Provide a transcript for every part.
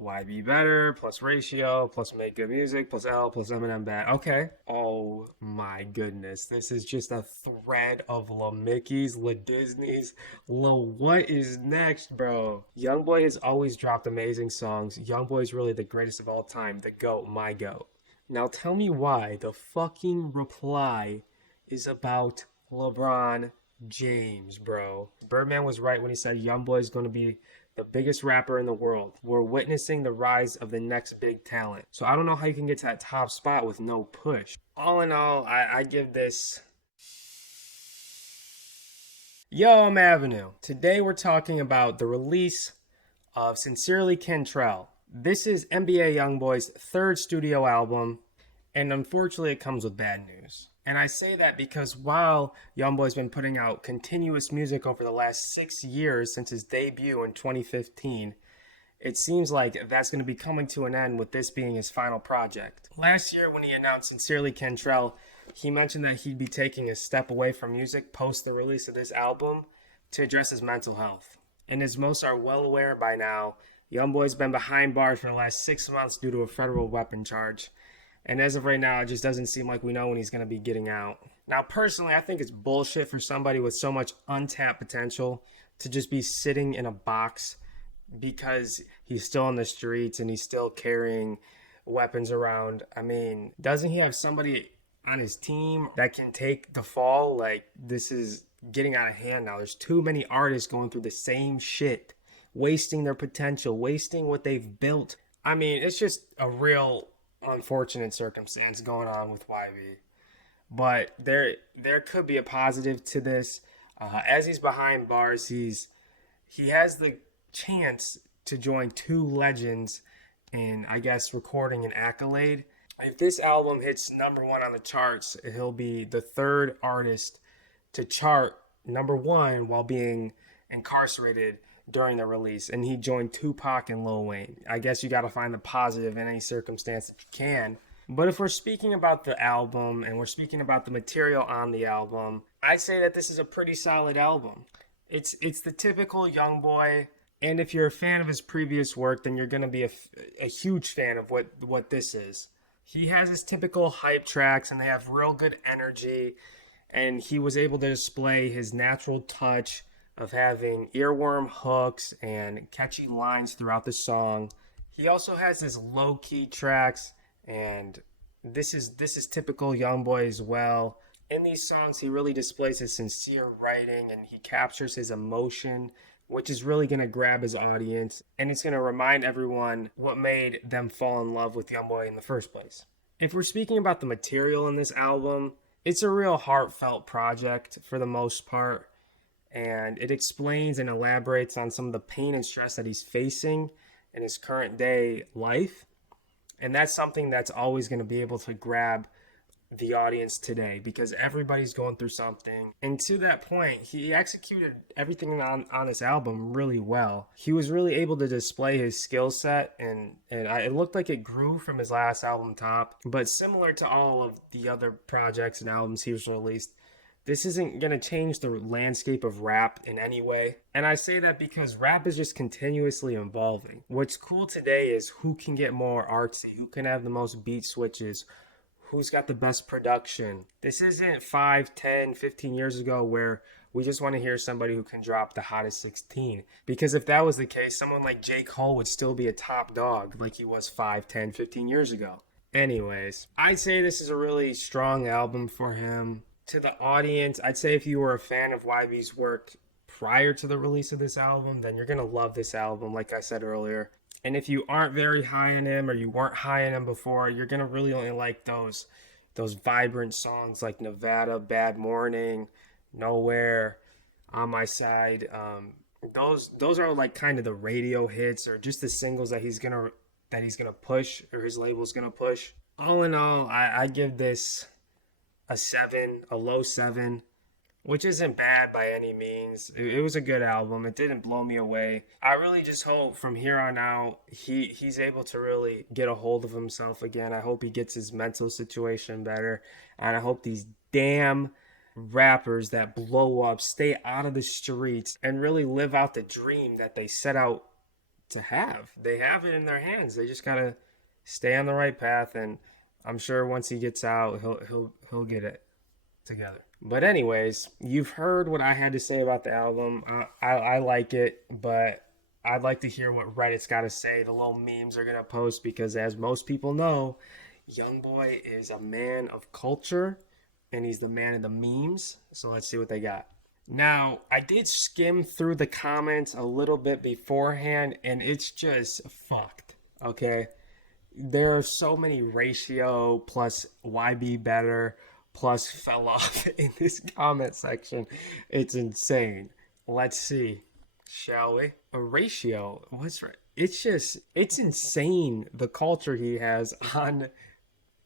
YB better, plus ratio, plus make good music, plus L, plus Eminem bad. Okay. Oh my goodness. This is just a thread of La Mickeys, La Disneys, La what is next, bro? Youngboy has always dropped amazing songs. Youngboy is really the greatest of all time. The GOAT, my GOAT. Now tell me why the fucking reply is about LeBron James, bro. Birdman was right when he said Youngboy is going to be the biggest rapper in the world. We're witnessing the rise of the next big talent. So I don't know how you can get to that top spot with no push. All in all, I give this Yo Avenue. Today we're talking about the release of Sincerely Kentrell. This is NBA Youngboy's third studio album, and unfortunately it comes with bad news. And I say that because while Youngboy's been putting out continuous music over the last 6 years since his debut in 2015, it seems like that's going to be coming to an end with this being his final project. Last year, when he announced Sincerely Kentrell, he mentioned that he'd be taking a step away from music post the release of this album to address his mental health. And as most are well aware by now, Youngboy's been behind bars for the last 6 months due to a federal weapon charge. And as of right now, it just doesn't seem like we know when he's going to be getting out. Now, personally, I think it's bullshit for somebody with so much untapped potential to just be sitting in a box because he's still on the streets and he's still carrying weapons around. I mean, doesn't he have somebody on his team that can take the fall? Like, this is getting out of hand now. There's too many artists going through the same shit, wasting their potential, wasting what they've built. I mean, it's just a real unfortunate circumstance going on with YB. But there could be a positive to this. As he's behind bars, he has the chance to join two legends in, I guess, recording an accolade. If this album hits number one on the charts, he'll be the third artist to chart number one while being incarcerated during the release. And he joined Tupac and Lil Wayne. I guess you got to find the positive in any circumstance that you can. But if we're speaking about the album and we're speaking about the material on the album, I'd say that this is a pretty solid album. It's the typical Youngboy, and if you're a fan of his previous work, then you're going to be a huge fan of what this is. He has his typical hype tracks, and they have real good energy, and he was able to display his natural touch of having earworm hooks and catchy lines throughout the song. He also has his low-key tracks, and this is typical Youngboy as well. In these songs, he really displays his sincere writing and he captures his emotion, which is really going to grab his audience. And it's going to remind everyone what made them fall in love with Youngboy in the first place. If we're speaking about the material in this album, it's a real heartfelt project for the most part. And it explains and elaborates on some of the pain and stress that he's facing in his current day life. And that's something that's always going to be able to grab the audience today because everybody's going through something. And to that point, he executed everything on this album really well. He was really able to display his skill set, and it looked like it grew from his last album, Top. But similar to all of the other projects and albums he's released, this isn't going to change the landscape of rap in any way. And I say that because rap is just continuously evolving. What's cool today is who can get more artsy, who can have the most beat switches, who's got the best production. This isn't 5, 10, 15 years ago where we just want to hear somebody who can drop the hottest 16. Because if that was the case, someone like J. Cole would still be a top dog like he was 5, 10, 15 years ago. Anyways, I'd say this is a really strong album for him. To the audience, I'd say if you were a fan of YB's work prior to the release of this album, then you're going to love this album, like I said earlier. And if you aren't very high on him or you weren't high on him before, you're going to really only like those vibrant songs like Nevada, Bad Morning, Nowhere, On My Side. Those are like kind of the radio hits or just the singles that he's gonna push or his label's gonna push. All in all, I give this a 7, a low 7, which isn't bad by any means. It was a good album. It didn't blow me away. I really just hope from here on out he's able to really get a hold of himself again. I hope he gets his mental situation better. And I hope these damn rappers that blow up stay out of the streets and really live out the dream that they set out to have. They have it in their hands. They just gotta stay on the right path, and I'm sure once he gets out, he'll get it together. But anyways, you've heard what I had to say about the album. I like it, but I'd like to hear what Reddit's got to say. The little memes are gonna post because, as most people know, Youngboy is a man of culture, and he's the man of the memes. So let's see what they got. Now, I did skim through the comments a little bit beforehand, and it's just fucked. Okay, there are so many ratio plus YB better plus fell off in this comment section. It's insane. Let's see. Shall we? A ratio. What's right? It's insane the culture he has on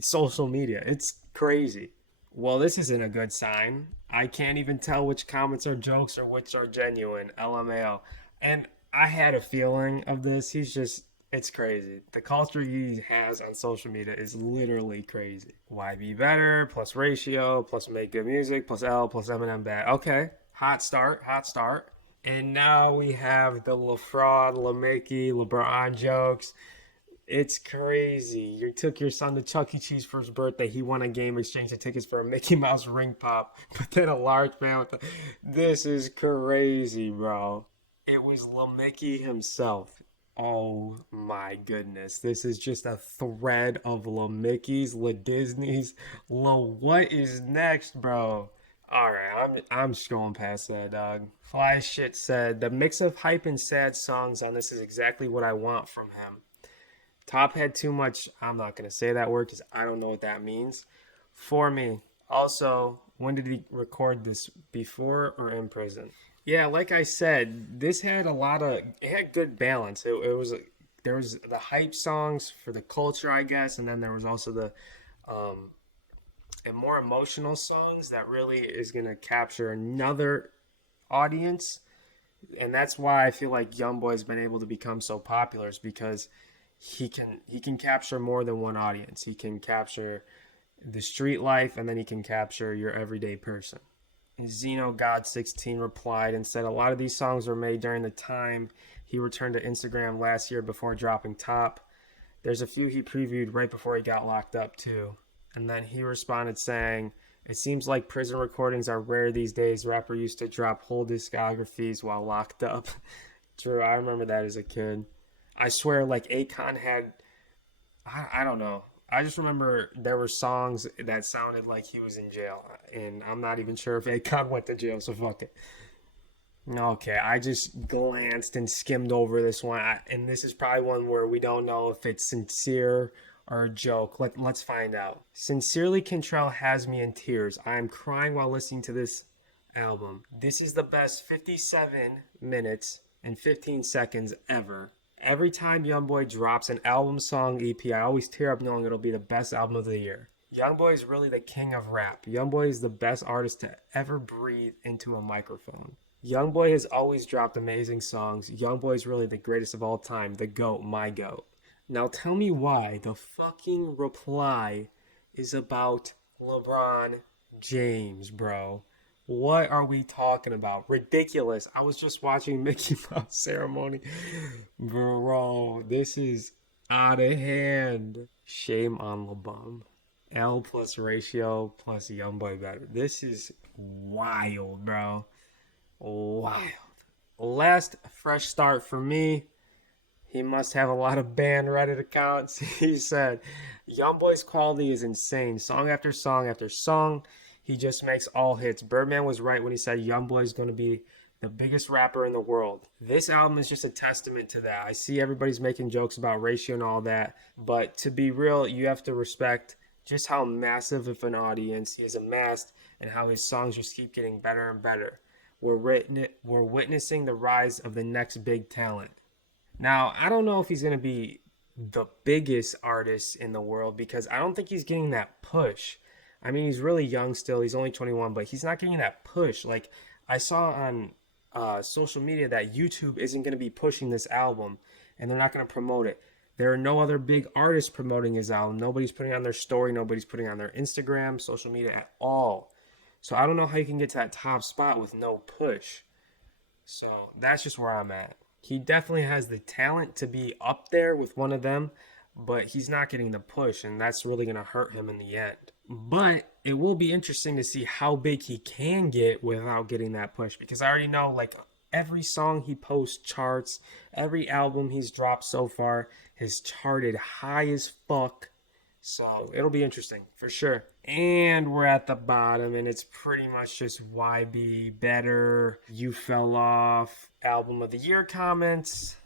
social media. It's crazy. Well, this isn't a good sign. I can't even tell which comments are jokes or which are genuine. LMAO. And I had a feeling of this. It's crazy. The culture he has on social media is literally crazy. Why be better? Plus ratio, plus make good music, plus L, plus Eminem bad. Okay. Hot start, hot start. And now we have the LaFraud, LaMakey, LeBron jokes. It's crazy. You took your son to Chuck E. Cheese for his birthday. He won a game, exchanged the tickets for a Mickey Mouse ring pop, but then a large fan with the... This is crazy, bro. It was LaMickey himself. Oh my goodness. This is just a thread of LaMickeys, LaDisneys, what is next, bro? Alright, I'm just going past that, dog. Fly Shit said, the mix of hype and sad songs on this is exactly what I want from him. Top had too much. I'm not going to say that word because I don't know what that means. For me. Also, when did he record this? Before or in prison? Yeah, like I said, this had it had good balance. There was the hype songs for the culture, I guess, and then there was also the um, and more emotional songs that really is going to capture another audience. And that's why I feel like Youngboy's been able to become so popular is because he can capture more than one audience. He can capture the street life, and then he can capture your everyday person. Xeno God 16 replied and said a lot of these songs were made during the time he returned to Instagram last year before dropping Top. There's a few he previewed right before he got locked up too. And then he responded saying, it seems like prison recordings are rare these days. Rapper used to drop whole discographies while locked up. True, I remember that as a kid. I swear, like Akon had, I don't know. I just remember there were songs that sounded like he was in jail, and I'm not even sure if Akon went to jail. So fuck it. Okay, I just glanced and skimmed over this one, and this is probably one where we don't know if it's sincere or a joke. Let's find out. Sincerely, Kentrell has me in tears. I am crying while listening to this album. This is the best 57 minutes and 15 seconds ever. Every time Youngboy drops an album, song, EP, I always tear up knowing it'll be the best album of the year. Youngboy is really the king of rap. Youngboy is the best artist to ever breathe into a microphone. Youngboy has always dropped amazing songs. Youngboy is really the greatest of all time. The GOAT, my GOAT. Now tell me why the fucking reply is about LeBron James, bro. What are we talking about? Ridiculous. I was just watching Mickey Mouse ceremony. Bro, this is out of hand. Shame on LeBum. L plus ratio plus Youngboy better. This is wild, bro. Wild. Last fresh start for me. He must have a lot of banned Reddit accounts. He said, Youngboy's quality is insane. Song after song after song. He just makes all hits. Birdman was right when he said Youngboy is going to be the biggest rapper in the world. This album is just a testament to that. I see everybody's making jokes about ratio and all that, but to be real, you have to respect just how massive of an audience he has amassed and how his songs just keep getting better and better. We're witnessing the rise of the next big talent. Now, I don't know if he's going to be the biggest artist in the world because I don't think he's getting that push. I mean, he's really young still. He's only 21, but he's not getting that push. Like, I saw on social media that YouTube isn't going to be pushing this album and they're not going to promote it. There are no other big artists promoting his album. Nobody's putting on their story. Nobody's putting on their Instagram, social media at all. So I don't know how you can get to that top spot with no push. So that's just where I'm at. He definitely has the talent to be up there with one of them, but he's not getting the push, and that's really going to hurt him in the end. But it will be interesting to see how big he can get without getting that push, because I already know, like, every song he posts charts, every album he's dropped so far has charted high as fuck. So it'll be interesting for sure. And we're at the bottom, and it's pretty much just YB better. You fell off. Album of the year comments.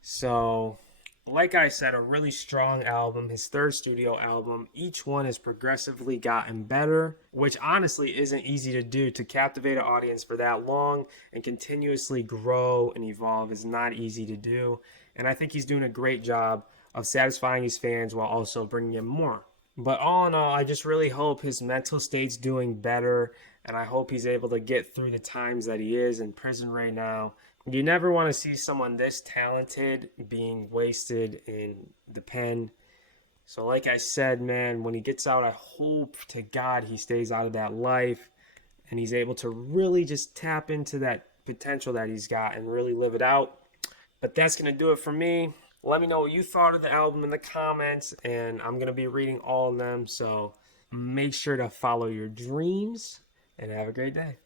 So, like I said, a really strong album, his third studio album. Each one has progressively gotten better, which honestly isn't easy to do. To captivate an audience for that long and continuously grow and evolve is not easy to do. And I think he's doing a great job of satisfying his fans while also bringing in more. But all in all, I just really hope his mental state's doing better, and I hope he's able to get through the times that he is in prison right now. You never want to see someone this talented being wasted in the pen. So, like I said, man, when he gets out, I hope to God he stays out of that life and he's able to really just tap into that potential that he's got and really live it out. But that's going to do it for me. Let me know what you thought of the album in the comments, and I'm going to be reading all of them. So make sure to follow your dreams and have a great day.